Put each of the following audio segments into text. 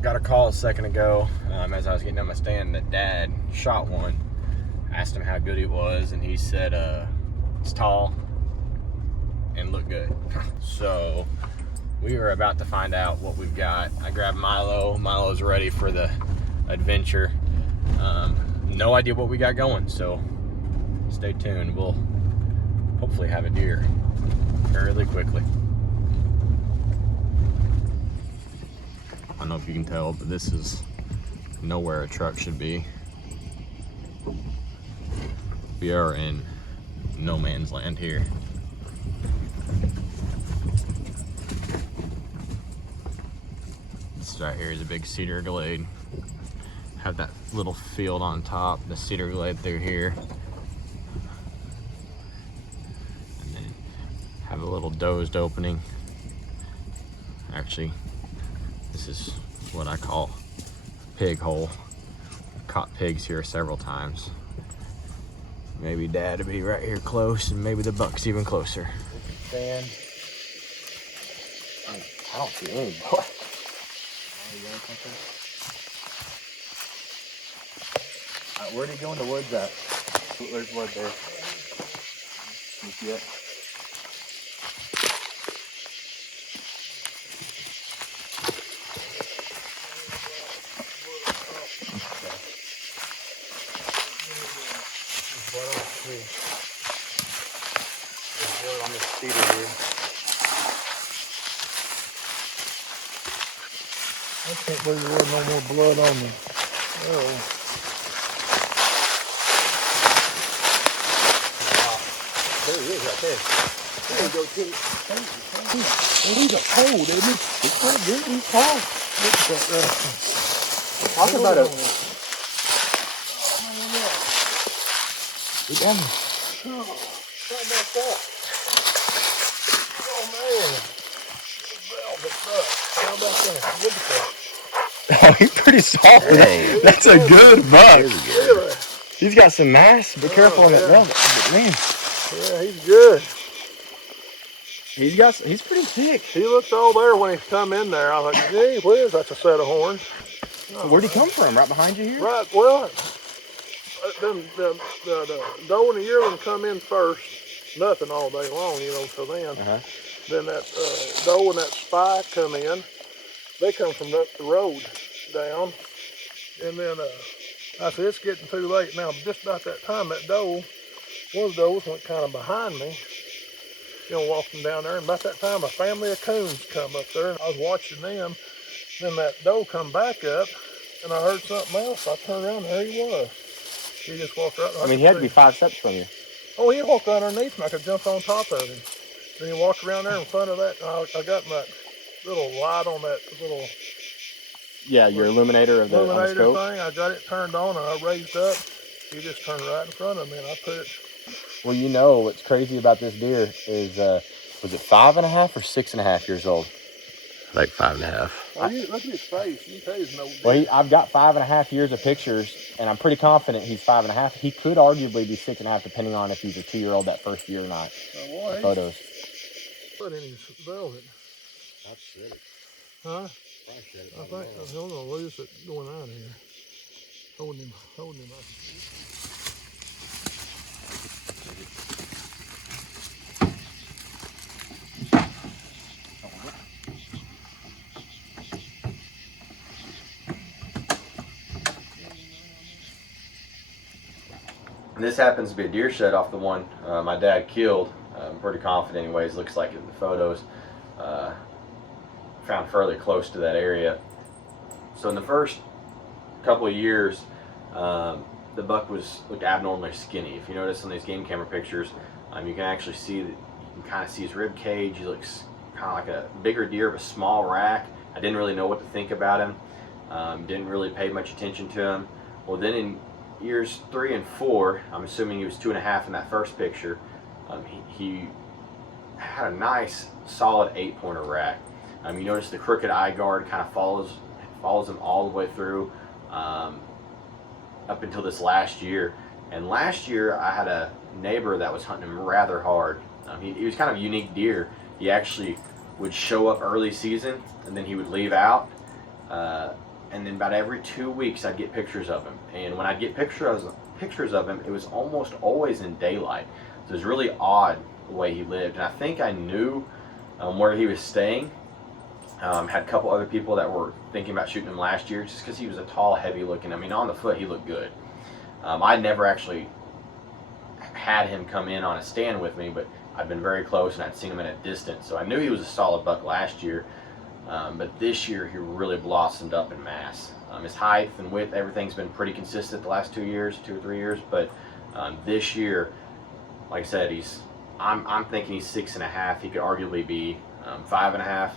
Got a call a second ago as I was getting on my stand that Dad shot one. Asked him how good it was, and he said it's tall and looked good. So we are about to find out what we've got. I grabbed Milo. Milo's ready for the adventure. No idea what we got going, so stay tuned. We'll hopefully have a deer fairly quickly. I don't know if you can tell, but this is nowhere a truck should be. We are in no man's land here. This right here is a big cedar glade. Have that little field on top, the cedar glade through here. And then have a little dozed opening. Actually, this is what I call a pig hole. Caught pigs here several times. Maybe Dad will be right here close, and maybe the buck's even closer. Stand. I don't see any boy. Where'd he go in the woods at? There's wood there. You see it? There's blood on this cedar here. I can't believe there wasn't no more blood on me. Oh. There he is right there. There you go, Tim. Well, these are cold, isn't it? It's pretty good. He's cold. Talk about it. Get down there. Oh, how about that? Oh, man. Velvet duck. How about that? Look at that. Oh, he's pretty soft. Hey. That's a good buck. Really? He's got some mass. Be careful on that velvet. But man. Yeah, he's good. He's pretty thick. He looked all there when he come in there. I thought, gee whiz, that's a set of horns. Oh, where'd he come from? Right behind you here? Right, well, the doe and the yearling come in first. Nothing all day long, you know, till then. Then that doe and that spy come in. They come from up the road down. And then I said, it's getting too late now. Just about that time, that doe, one of the does went kind of behind me, you know, walking down there. And about that time, a family of coons come up there, and I was watching them. Then that doe come back up, and I heard something else. I turned around, and there he was. He just walked right. I mean, he had to be 5 steps from you. Oh, he walked right underneath me. I could jump on top of him. Then he walked around there in front of that. I got my little light on that little. Yeah, your illuminator of the illuminator thing. I got it turned on, and I raised up. He just turned right in front of me, and I put it. Well, you know what's crazy about this deer is, was it 5.5 or 6.5 years old? Like 5.5. Well, look at his face. You can tell he's no deer. Well, I've got 5.5 years of pictures, and I'm pretty confident he's 5.5. He could arguably be 6.5, depending on if he's a 2-year-old that first year or not. Well, the photos. Put in his velvet. I've shredded it. Huh? Probably shredded it. I think I'm gonna lose it going out here. Holding him up. And this happens to be a deer shed off the one my dad killed. I'm pretty confident anyways, looks like in the photos. Found fairly close to that area. So in the first couple of years, the buck looked abnormally skinny. If you notice on these game camera pictures, you can actually see that you can kind of see his rib cage. He looks kind of like a bigger deer of a small rack. I didn't really know what to think about him. Didn't really pay much attention to him. Well, then in years 3 and 4, I'm assuming he was 2.5 in that first picture, he had a nice solid 8-pointer rack. You notice the crooked eye guard kind of follows him all the way through up until this last year. And last year I had a neighbor that was hunting him rather hard. He was kind of a unique deer. He actually would show up early season and then he would leave out. and then about every 2 weeks I'd get pictures of him. And when I'd get pictures of him, it was almost always in daylight. So it was really odd the way he lived. And I think I knew where he was staying. Had a couple other people that were thinking about shooting him last year just because he was a tall, heavy looking. I mean, on the foot he looked good. I never actually had him come in on a stand with me, but I'd been very close and I'd seen him at a distance. So I knew he was a solid buck last year. But this year he really blossomed up in mass. His height and width, everything's been pretty consistent the last 2 or 3 years. But this year, like I said, I'm thinking he's 6.5. He could arguably be 5.5.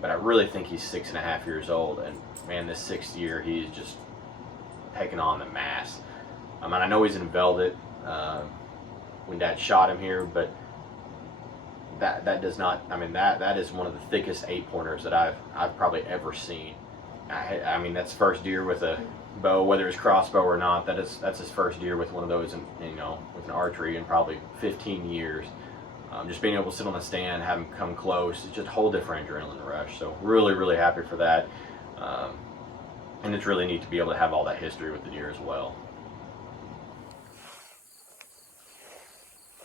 But I really think he's 6.5 years old. And man, this 6th year he's just taking on the mass. And I know he's in velvet when Dad shot him here, but that does not. I mean, that is one of the thickest 8-pointers that I've probably ever seen. I mean, that's first deer with a bow, whether it's crossbow or not. That's his first deer with one of those, and with an archery in probably 15 years. Just being able to sit on the stand, have him come close, it's just a whole different adrenaline rush. So really, really happy for that. And it's really neat to be able to have all that history with the deer as well.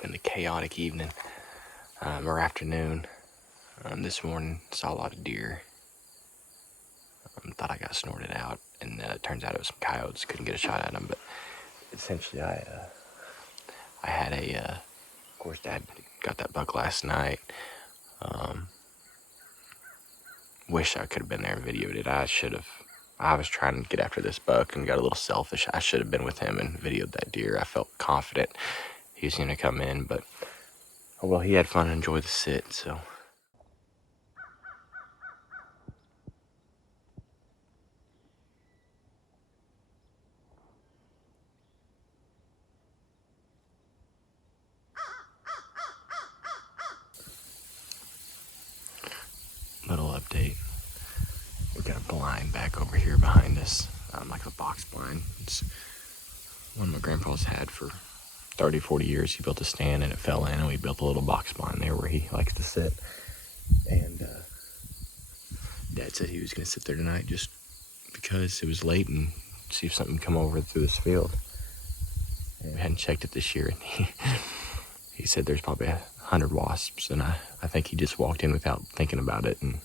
Been a chaotic evening or afternoon. This morning saw a lot of deer. Thought I got snorted out, and it turns out it was some coyotes. Couldn't get a shot at them, but essentially I had of course Dad got that buck last night. Wish I could have been there and videoed it. I was trying to get after this buck and got a little selfish. I should have been with him and videoed that deer. I felt confident he was going to come in, but oh well, he had fun and enjoyed the sit, so. Little update. We got a blind back over here behind us, like a box blind. It's one my grandpa's had for 30, 40 years. He built a stand and it fell in, and we built a little box blind there where he likes to sit. And Dad said he was going to sit there tonight just because it was late and see if something would come over through this field. And we hadn't checked it this year, and he said there's probably 100 wasps, and I think he just walked in without thinking about it, and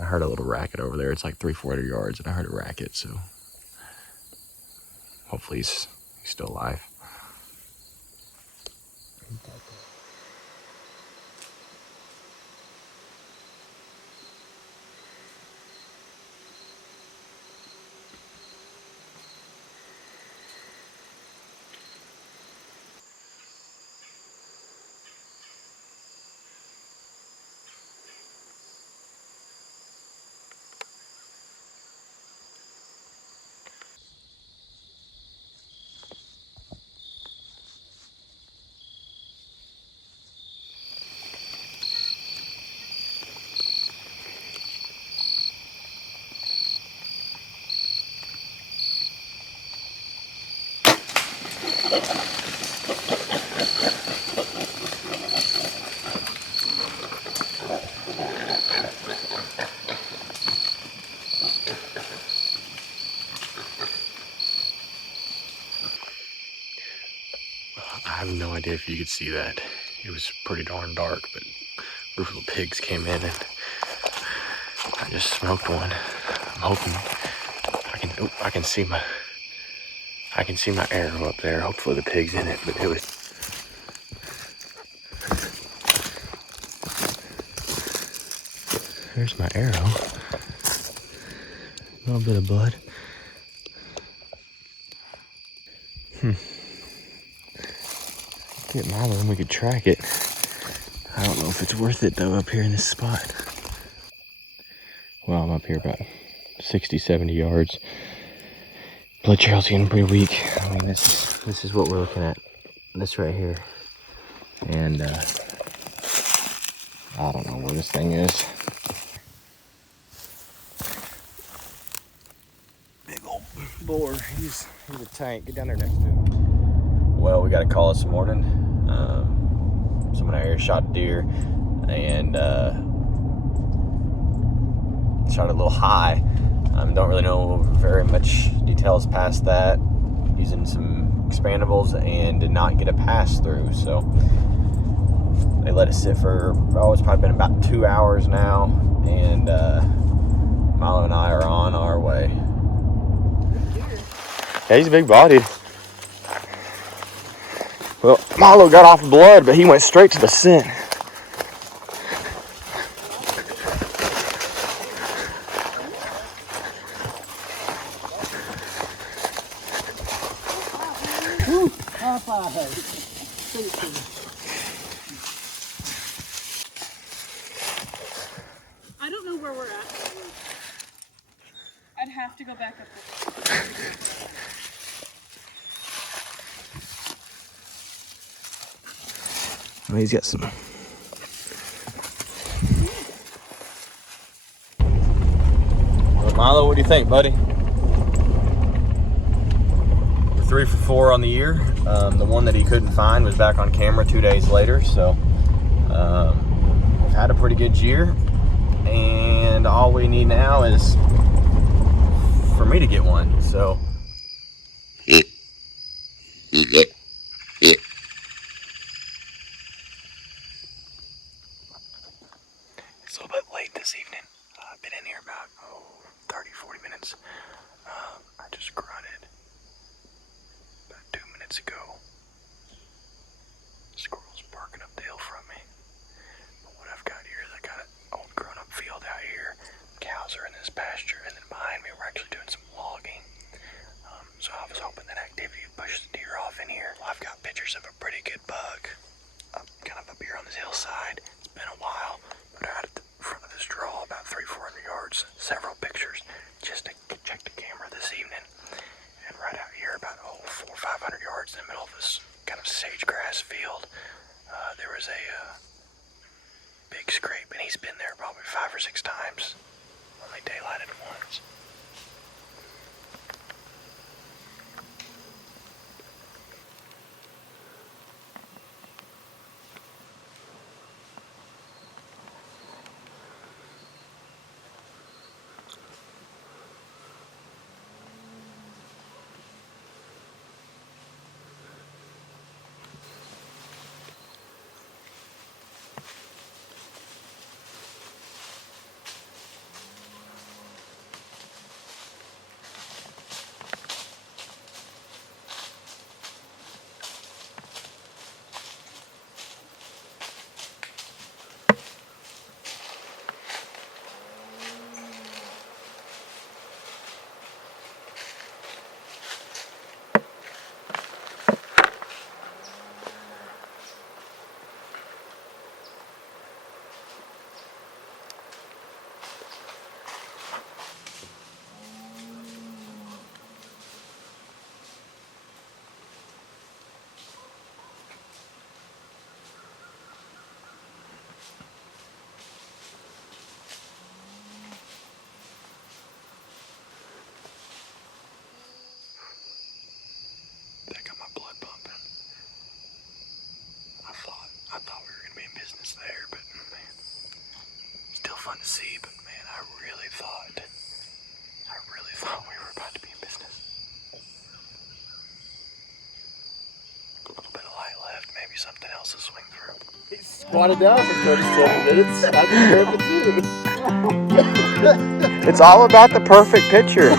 I heard a little racket over there. It's like 300-400 yards, and I heard a racket, so hopefully he's still alive. I have no idea if you could see that. It was pretty darn dark, but a group of little pigs came in and I just smoked one. I'm hoping I can see my arrow up there. Hopefully the pig's in it, but it was. There's my arrow. A little bit of blood. Get Milo and we could track it. I don't know if it's worth it though up here in this spot. Well, I'm up here about 60, 70 yards. Blood trail's getting pretty weak. I mean, this is what we're looking at. This right here. And I don't know where this thing is. Big old boar. He's a tank. Get down there next to him. Well, we got a call this morning. Someone out here shot a deer, and shot it a little high. Don't really know very much details past that. Using some expandables and did not get a pass through. So they let it sit for, it's probably been about 2 hours now. And Milo and I are on our way. Yeah, he's big bodied. Well, Milo got off blood, but he went straight to the scent. I don't know where we're at. I'd have to go back up there. Well, he's got some. Well, Milo, what do you think, buddy? We're 3 for 4 on the year. The one that he couldn't find was back on camera 2 days later, so we've had a pretty good year. And all we need now is for me to get one. So It's a little bit late this evening. I've been in here about 30-40 minutes. I just grunted about 2 minutes ago. Squirrel's barking up the hill from me. But what I've got here is I got an old grown-up field out here. Cows are in this pasture, and then behind me we're actually doing some logging. So I was hoping that activity would push the deer off in here. Well, I've got pictures of a pretty good bug kind of up here on this hillside. It's been a while, but out at the front of this draw, about 300-400 yards, several pictures just to check the camera this evening. And right out here, about 400-500 yards in the middle of this kind of sage grass field, there was a big scrape, and he's been there probably 5 or 6 times. Only daylighted once. That got my blood pumping. I thought we were gonna be in business there, but man, still fun to see. But man, I really thought we were about to be in business. A little bit of light left, maybe something else to swing through. He squatted down for 37 minutes. I deserve it too. It's all about the perfect picture.